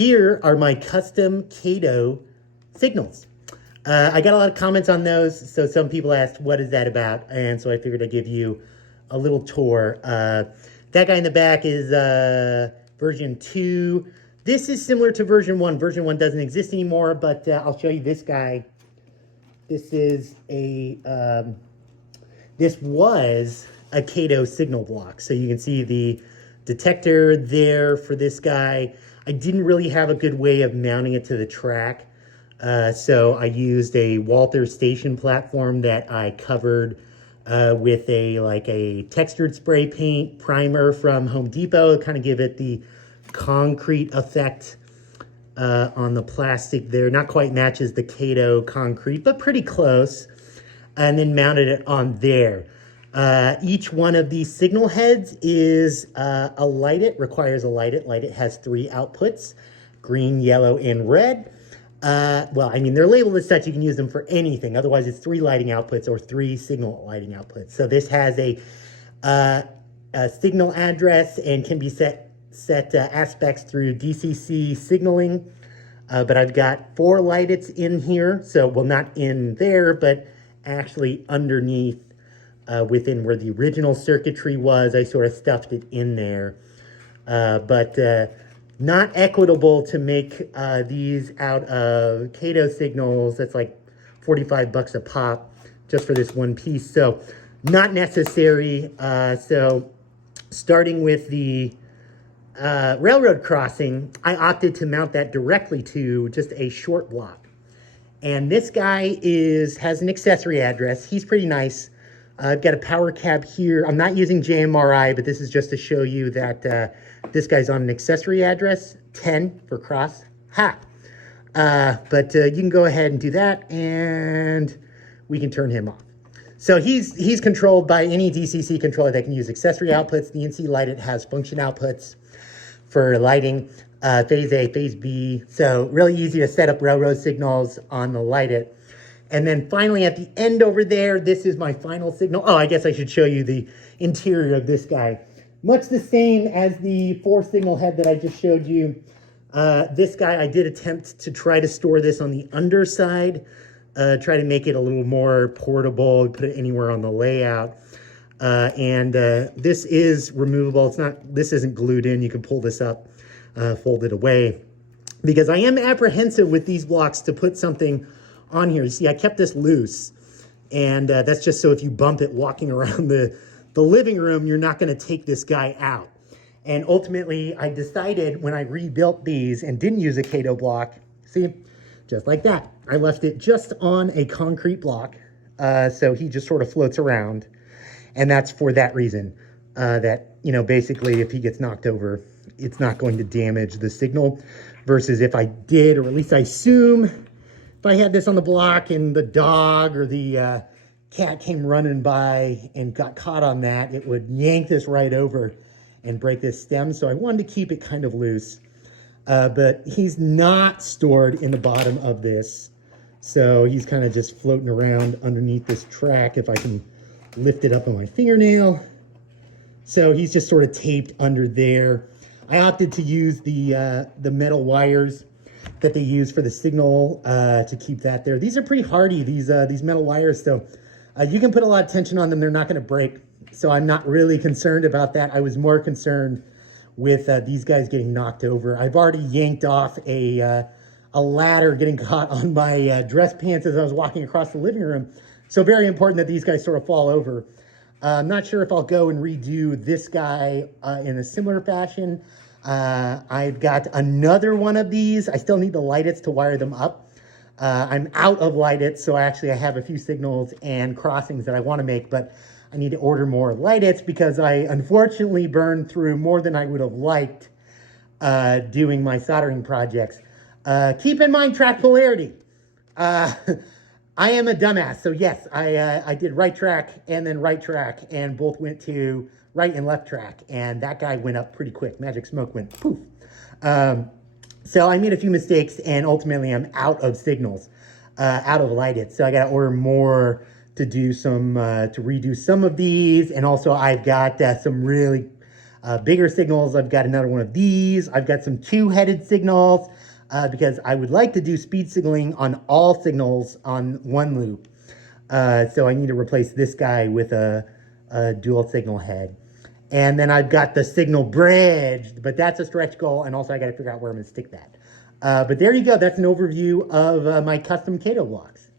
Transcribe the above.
Here are my custom Kato signals. I got a lot of comments on those, so some people asked, what is that about? And so I figured I'd give you a little tour. That guy in the back is version 2. This is similar to version 1. Version 1 doesn't exist anymore, but I'll show you this guy. This is a, this was a Kato signal block. So you can see the detector there for this guy. I didn't really have a good way of mounting it to the track. So I used a Walthers station platform that I covered with a textured spray paint primer from Home Depot to kind of give it the concrete effect on the plastic there. Not quite matches the Kato concrete, but pretty close. And then mounted it on there. Each one of these signal heads is a Light-It, requires a Light-It. Light-It has 3 outputs, green, yellow, and red. Well, I mean, they're labeled as such. You can use them for anything. Otherwise, it's 3 lighting outputs or 3 signal lighting outputs. So this has a signal address and can be set aspects through DCC signaling. But I've got 4 Light-Its in here. So, well, not in there, but actually underneath within where the original circuitry was. I sort of stuffed it in there. But not equitable to make these out of Kato signals. That's like 45 bucks a pop just for this one piece. So not necessary. So starting with the railroad crossing, I opted to mount that directly to just a short block. And this guy has an accessory address. He's pretty nice. I've got a power cab here. I'm not using JMRI, but this is just to show you that this guy's on an accessory address, 10 for cross. Ha! But you can go ahead and do that, and we can turn him off. So he's controlled by any DCC controller that can use accessory outputs. The NCE Light-It has function outputs for lighting, phase A, phase B. So really easy to set up railroad signals on the Light-It. And then finally at the end over there, this is my final signal. Oh, I guess I should show you the interior of this guy. Much the same as the 4 signal head that I just showed you. This guy, I did attempt to try to store this on the underside, try to make it a little more portable, put it anywhere on the layout. This is removable. This isn't glued in. You can pull this up, fold it away. Because I am apprehensive with these blocks to put something on here. You see, I kept this loose, and that's just so if you bump it walking around the living room, you're not going to take this guy out. And ultimately, I decided when I rebuilt these and didn't use a Kato block, see, just like that, I left it just on a concrete block, so he just sort of floats around, and that's for that reason, that, you know, basically if he gets knocked over, it's not going to damage the signal, versus if I did, or at least I assume, if I had this on the block and the dog or the cat came running by and got caught on that, it would yank this right over and break this stem. So I wanted to keep it kind of loose. But he's not stored in the bottom of this. So he's kind of just floating around underneath this track if I can lift it up on my fingernail. So he's just sort of taped under there. I opted to use the metal wires that they use for the signal to keep that there. These are pretty hardy, these metal wires, so you can put a lot of tension on them. They're not going to break, so I'm not really concerned about that. I was more concerned with these guys getting knocked over. I've already yanked off a ladder getting caught on my dress pants as I was walking across the living room, so very important that these guys sort of fall over. I'm not sure if I'll go and redo this guy in a similar fashion. I've got another one of these. I still need the Light-Its to wire them up. I'm out of Light-Its, so actually I have a few signals and crossings that I want to make, but I need to order more Light-Its because I unfortunately burned through more than I would have liked doing my soldering projects. Keep in mind track polarity. I am a dumbass, so yes, I did right track and then right track, and both went to right and left track, and that guy went up pretty quick. Magic smoke went poof. So I made a few mistakes, and ultimately I'm out of signals, out of Light-Its. So I got to order more to do some, to redo some of these, and also I've got some really Bigger signals, I've got another one of these. I've got some two-headed signals because I would like to do speed signaling on all signals on one loop. So I need to replace this guy with a dual signal head. And then I've got the signal bridge, but that's a stretch goal, and also I got to figure out where I'm going to stick that. But there you go. That's an overview of my custom Kato blocks.